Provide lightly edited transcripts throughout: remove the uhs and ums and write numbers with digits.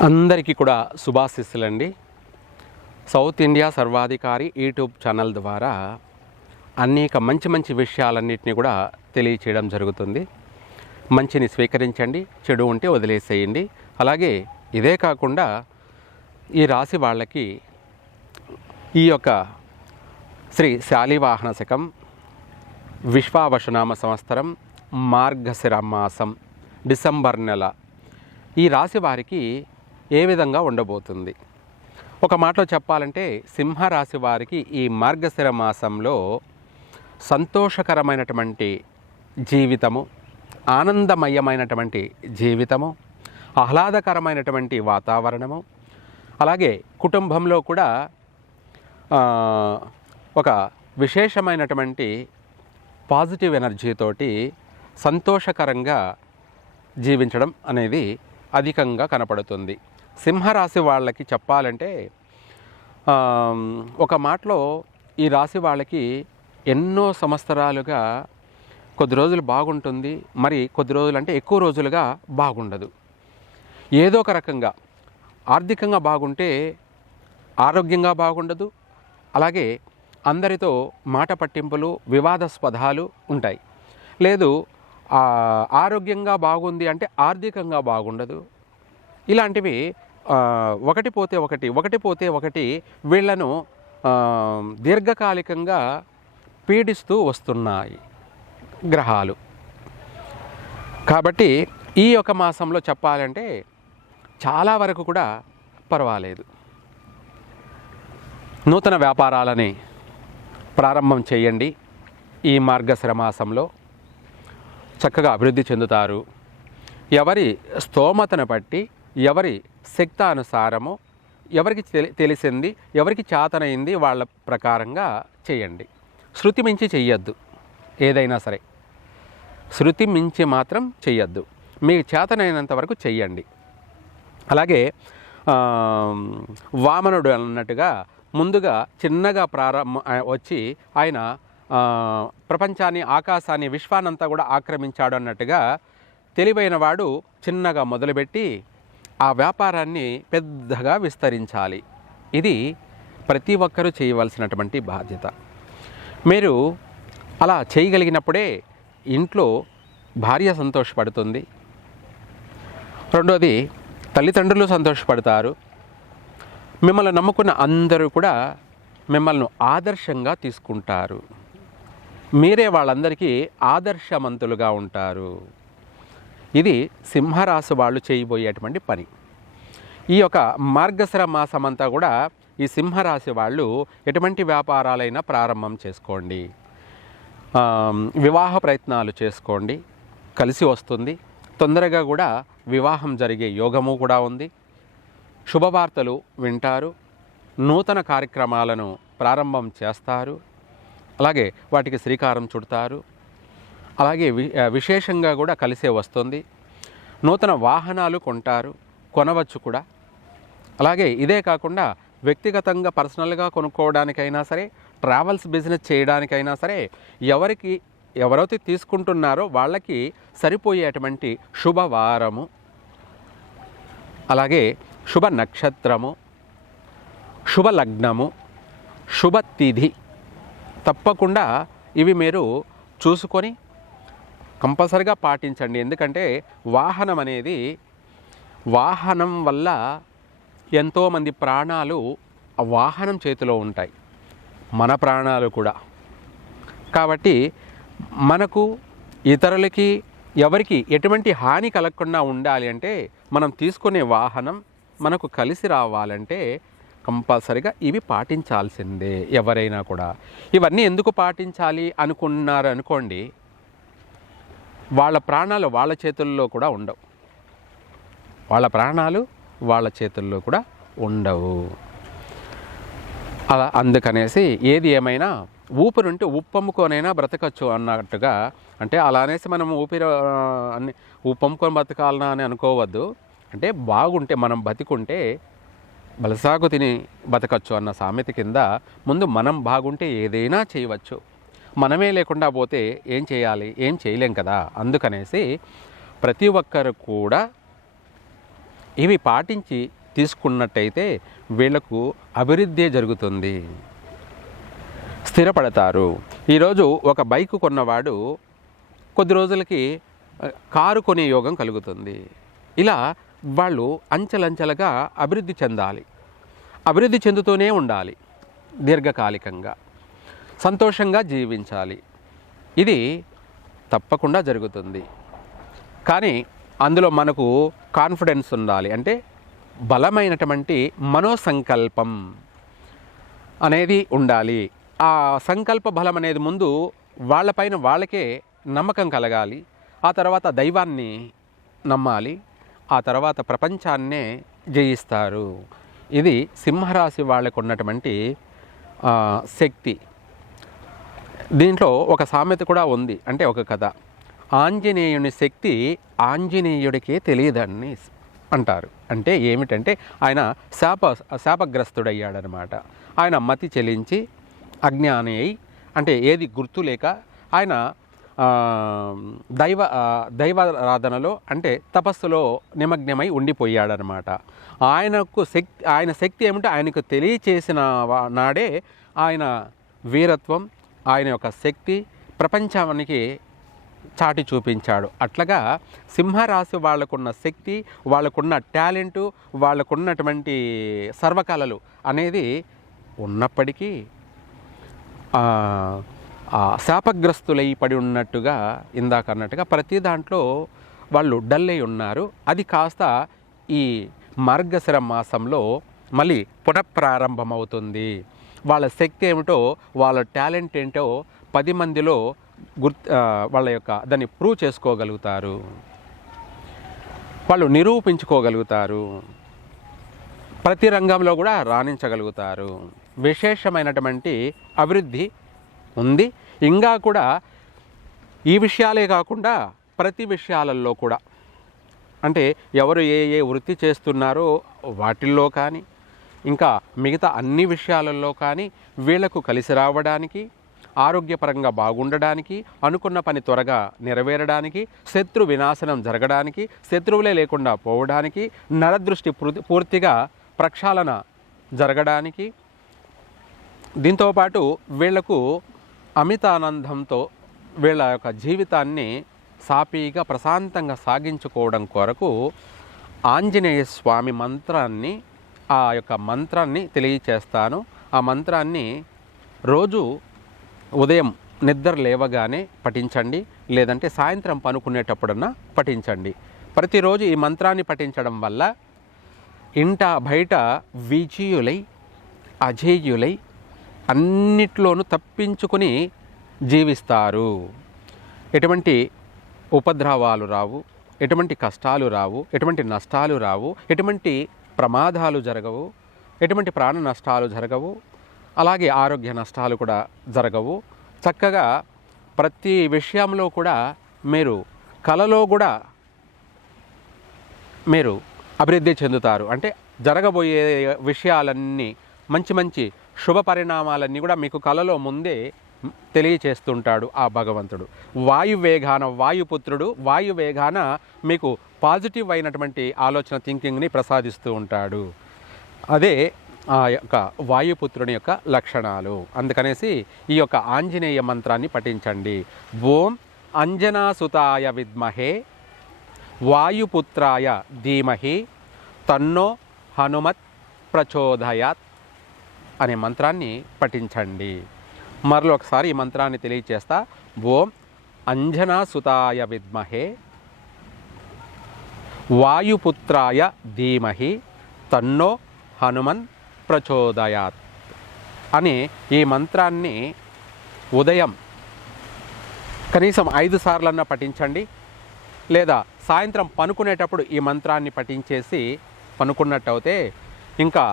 అందరికీ కూడా శుభాశీస్సులండి. South India సర్వాధికారి యూట్యూబ్ ఛానల్ ద్వారా అనేక మంచి విషయాలన్నింటినీ కూడా తెలియచేయడం జరుగుతుంది. మంచిని స్వీకరించండి, చెడు ఉంటే వదిలేసేయండి. అలాగే ఇదే కాకుండా ఈ రాశి వాళ్ళకి ఈ యొక్క శ్రీ శాలివాహన శకం విశ్వావసునామ సంవత్సరం మార్గశిర మాసం డిసెంబర్ నెల ఈ రాశి వారికి ఏ విధంగా ఉండబోతుంది? ఒక మాటలో చెప్పాలంటే సింహరాశి వారికి ఈ మార్గశిర మాసంలో సంతోషకరమైనటువంటి జీవితము, ఆనందమయమైనటువంటి జీవితము, ఆహ్లాదకరమైనటువంటి వాతావరణము, అలాగే కుటుంబంలో కూడా ఒక విశేషమైనటువంటి పాజిటివ్ ఎనర్జీతోటి సంతోషకరంగా జీవించడం అనేది అధికంగా కనపడుతుంది. సింహరాశి వాళ్ళకి చెప్పాలంటే ఒక మాటలో ఈ రాశి వాళ్ళకి ఎన్నో సంవత్సరాలుగా కొద్ది రోజులు బాగుంటుంది, మరి కొద్ది రోజులు అంటే ఎక్కువ రోజులుగా బాగుండదు. ఏదో ఒక రకంగా ఆర్థికంగా బాగుంటే ఆరోగ్యంగా బాగుండదు. అలాగే అందరితో మాట పట్టింపులు, వివాదాస్పదాలు ఉంటాయి. లేదు ఆరోగ్యంగా బాగుంది అంటే ఆర్థికంగా బాగుండదు. ఇలాంటివి ఒకటి పోతే ఒకటి వీళ్లను దీర్ఘకాలికంగా పీడిస్తూ వస్తున్నాయి గ్రహాలు. కాబట్టి ఈ యొక్క మాసంలో చెప్పాలంటే చాలా వరకు కూడా పర్వాలేదు. నూతన వ్యాపారాలని ప్రారంభం చేయండి. ఈ మార్గశిర మాసంలో చక్కగా అభివృద్ధి చెందుతారు. ఎవరి స్తోమతను బట్టి, ఎవరి శక్తానుసారము, ఎవరికి తెలిసింది, ఎవరికి చేతనైంది వాళ్ళ ప్రకారంగా చేయండి. శృతి మించి చెయ్యొద్దు. ఏదైనా సరే శృతి మించి మాత్రం చెయ్యొద్దు. మీకు చేతనైనంత వరకు చెయ్యండి. అలాగే వామనుడు అన్నట్టుగా ముందుగా చిన్నగా వచ్చి ఆయన ప్రపంచాన్ని, ఆకాశాన్ని, విశ్వానంతా కూడా ఆక్రమించాడు అన్నట్టుగా తెలివైన వాడు చిన్నగా మొదలుపెట్టి ఆ వ్యాపారాన్ని పెద్దగా విస్తరించాలి. ఇది ప్రతి ఒక్కరూ చేయవలసినటువంటి బాధ్యత. మీరు అలా చేయగలిగినప్పుడే ఇంట్లో భార్య సంతోషపడుతుంది. రెండోది తల్లిదండ్రులు సంతోషపడతారు. మిమ్మల్ని నమ్ముకున్న అందరూ కూడా మిమ్మల్ని ఆదర్శంగా తీసుకుంటారు. మీరే వాళ్ళందరికీ ఆదర్శవంతులుగా ఉంటారు. ఇది సింహరాశి వాళ్ళు చేయబోయేటువంటి పని. ఈ యొక్క మార్గశిర మాసం అంతా కూడా ఈ సింహరాశి వాళ్ళు ఎటువంటి వ్యాపారాలైనా ప్రారంభం చేసుకోండి. వివాహ ప్రయత్నాలు చేసుకోండి, కలిసి వస్తుంది. తొందరగా కూడా వివాహం జరిగే యోగము కూడా ఉంది. శుభవార్తలు వింటారు. నూతన కార్యక్రమాలను ప్రారంభం చేస్తారు. అలాగే వాటికి శ్రీకారం చుడతారు. అలాగే విశేషంగా కూడా కలిసే వస్తుంది. నూతన వాహనాలు కొంటారు, కొనవచ్చు కూడా. అలాగే ఇదే కాకుండా వ్యక్తిగతంగా పర్సనల్గా కొనుక్కోవడానికైనా సరే, ట్రావెల్స్ బిజినెస్ చేయడానికైనా సరే, ఎవరైతే తీసుకుంటున్నారో వాళ్ళకి సరిపోయేటువంటి శుభవారము, అలాగే శుభ నక్షత్రము, శుభ లగ్నము, శుభ తిథి తప్పకుండా ఇవి మీరు చూసుకొని కంపల్సరిగా పాటించండి. ఎందుకంటే వాహనం వల్ల ఎంతోమంది ప్రాణాలు ఆ వాహనం చేతిలో ఉంటాయి, మన ప్రాణాలు కూడా. కాబట్టి మనకు, ఇతరులకి, ఎవరికి ఎటువంటి హాని కలగకుండా ఉండాలి అంటే మనం తీసుకునే వాహనం మనకు కలిసి రావాలంటే కంపల్సరిగా ఇవి పాటించాల్సిందే ఎవరైనా కూడా. ఇవన్నీ ఎందుకు పాటించాలి అనుకున్నారు అనుకోండి, వాళ్ళ ప్రాణాలు వాళ్ళ చేతుల్లో కూడా ఉండవు. వాళ్ళ ప్రాణాలు వాళ్ళ చేతుల్లో కూడా ఉండవు. అలా అందుకనేసి ఏది ఏమైనా ఊపిరుంటే ఉప్పమ్ముకొనైనా బ్రతకచ్చు అన్నట్టుగా. అంటే అలా అనేసి మనం అన్ని ఉప్పమ్ముకొని బతకాలనా అని అనుకోవద్దు. అంటే బాగుంటే, మనం బతికుంటే బలసాగు తిని బతకచ్చు అన్న సామెత కింద ముందు మనం బాగుంటే ఏదైనా చేయవచ్చు. మనమే లేకుండా పోతే ఏం చేయాలి? ఏం చేయలేం కదా. అందుకనేసి ప్రతి ఒక్కరు కూడా ఇవి పాటించి తీసుకున్నట్టయితే వీళ్లకు అభివృద్ధి జరుగుతుంది, స్థిరపడతారు. ఈరోజు ఒక బైక్ కొన్నవాడు కొద్ది రోజులకి కారు కొనే యోగం కలుగుతుంది. ఇలా వాళ్ళు అంచెలంచెలుగా అభివృద్ధి చెందాలి, అభివృద్ధి చెందుతూనే ఉండాలి, దీర్ఘకాలికంగా సంతోషంగా జీవించాలి. ఇది తప్పకుండా జరుగుతుంది. కానీ అందులో మనకు కాన్ఫిడెన్స్ ఉండాలి, అంటే బలమైనటువంటి మనోసంకల్పం అనేది ఉండాలి. ఆ సంకల్ప బలం అనేది ముందు వాళ్ళపైన వాళ్ళకే నమ్మకం కలగాలి. ఆ తర్వాత దైవాన్ని నమ్మాలి, ఆ తర్వాత ప్రపంచాన్నే జయిస్తారు. ఇది సింహరాశి వాళ్ళకు ఉన్నటువంటి శక్తి. దీంట్లో ఒక సామెత కూడా ఉంది, అంటే ఒక కథ. ఆంజనేయుని శక్తి ఆంజనేయుడికే తెలియదని అంటారు. అంటే ఏమిటంటే ఆయన శాపగ్రస్తుడయ్యాడనమాట. ఆయన మతి చెలించి అజ్ఞాని అయి, అంటే ఏది గుర్తు లేక ఆయన దైవారాధనలో అంటే తపస్సులో నిమగ్నమై ఉండిపోయాడనమాట. ఆయన శక్తి ఏమిటో ఆయనకు తెలియచేసిన నాడే ఆయన వీరత్వం, ఆయన యొక్క శక్తి ప్రపంచానికి చాటి చూపించాడు. అట్లాగా సింహరాశి వాళ్ళకున్న శక్తి, వాళ్ళకున్న టాలెంటు, వాళ్ళకున్నటువంటి సర్వకళలు అనేది ఉన్నప్పటికీ శాపగ్రస్తులై పడి ఉన్నట్టుగా, ఇందాక అన్నట్టుగా ప్రతి దాంట్లో వాళ్ళు డల్ అయి ఉన్నారు. అది కాస్త ఈ మార్గశిర మాసంలో మళ్ళీ పునఃప్రారంభమవుతుంది. వాళ్ళ శక్తి ఏమిటో, వాళ్ళ టాలెంట్ ఏంటో 10 మందిలో వాళ్ళ యొక్క దాన్ని ప్రూవ్ చేసుకోగలుగుతారు, వాళ్ళు నిరూపించుకోగలుగుతారు, ప్రతి రంగంలో కూడా రాణించగలుగుతారు. విశేషమైనటువంటి అభివృద్ధి ఉంది. ఇంకా కూడా ఈ విషయాలే కాకుండా ప్రతి విషయాలలో కూడా, అంటే ఎవరు ఏ వృత్తి చేస్తున్నారో వాటిల్లో కానీ, ఇంకా మిగతా అన్ని విషయాలలో కానీ వీళ్లకు కలిసి రావడానికి, ఆరోగ్యపరంగా బాగుండడానికి, అనుకున్న పని త్వరగా నెరవేరడానికి, శత్రు వినాశనం జరగడానికి, శత్రువులే లేకుండా పోవడానికి, నరదృష్టి పూర్తిగా ప్రక్షాళన జరగడానికి, దీంతోపాటు వీళ్లకు అమితానందంతో వీళ్ళ యొక్క జీవితాన్ని సాఫీగా ప్రశాంతంగా సాగించుకోవడం కొరకు ఆంజనేయ స్వామి మంత్రాన్ని, ఆ యొక్క మంత్రాన్ని తెలియచేస్తాను. ఆ మంత్రాన్ని రోజు ఉదయం నిద్ర లేవగానే పఠించండి, లేదంటే సాయంత్రం పనుకునేటప్పుడన్నా పఠించండి. ప్రతిరోజు ఈ మంత్రాన్ని పఠించడం వల్ల ఇంట బయట విజయులై అజేయులై అన్నిట్లోనూ తప్పించుకుని జీవిస్తారు. ఎటువంటి ఉపద్రవాలు రావు, ఎటువంటి కష్టాలు రావు, ఎటువంటి నష్టాలు రావు, ఎటువంటి ప్రమాదాలు జరగవు, ఎటువంటి ప్రాణ నష్టాలు జరగవు, అలాగే ఆరోగ్య నష్టాలు కూడా జరగవు. చక్కగా ప్రతి విషయంలో కూడా మీరు కలలో కూడా మీరు అభివృద్ధి చెందుతారు. అంటే జరగబోయే విషయాలన్నీ, మంచి మంచి శుభ పరిణామాలన్నీ కూడా మీకు కలలో ముందే తెలియచేస్తుంటాడు ఆ భగవంతుడు. వాయువేగాన వాయుపుత్రుడు, వాయువేగాన మీకు పాజిటివ్ అయినటువంటి ఆలోచన థింకింగ్ని ప్రసాదిస్తూ ఉంటాడు. అదే ఆ యొక్క వాయుపుత్రుని యొక్క లక్షణాలు. అందుకనేసి ఈ యొక్క ఆంజనేయ మంత్రాన్ని పఠించండి. ఓం అంజనాసుతాయ విద్మహే వాయుపుత్రాయ ధీమహి తన్నో హనుమత్ ప్రచోదయాత్ అనే మంత్రాన్ని పఠించండి. మరలో ఒకసారి ఈ మంత్రాన్ని తెలియచేస్తా. ఓం అంజనాసుతాయ విద్మహే వాయుపుత్రాయ ధీమహి తన్నో హనుమన్ ప్రచోదయాత్ అని ఈ మంత్రాన్ని ఉదయం కనీసం 5 సార్లన్నా పఠించండి, లేదా సాయంత్రం పనుకునేటప్పుడు ఈ మంత్రాన్ని పఠించేసి పనుకున్నట్టయితే ఇంకా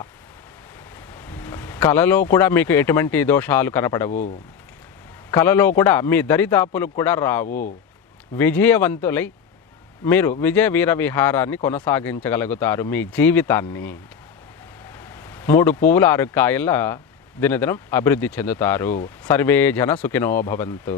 కలలో కూడా మీకు ఎటువంటి దోషాలు కనపడవు, కలలో కూడా మీ దరిదాపులకు కూడా రావు. విజయవంతులై మీరు విజయ వీర విహారాన్ని కొనసాగించగలుగుతారు. మీ జీవితాన్ని 3 పువ్వుల 6 కాయల దినదినం అభివృద్ధి చెందుతారు. సర్వే జన సుఖినో భవంతు.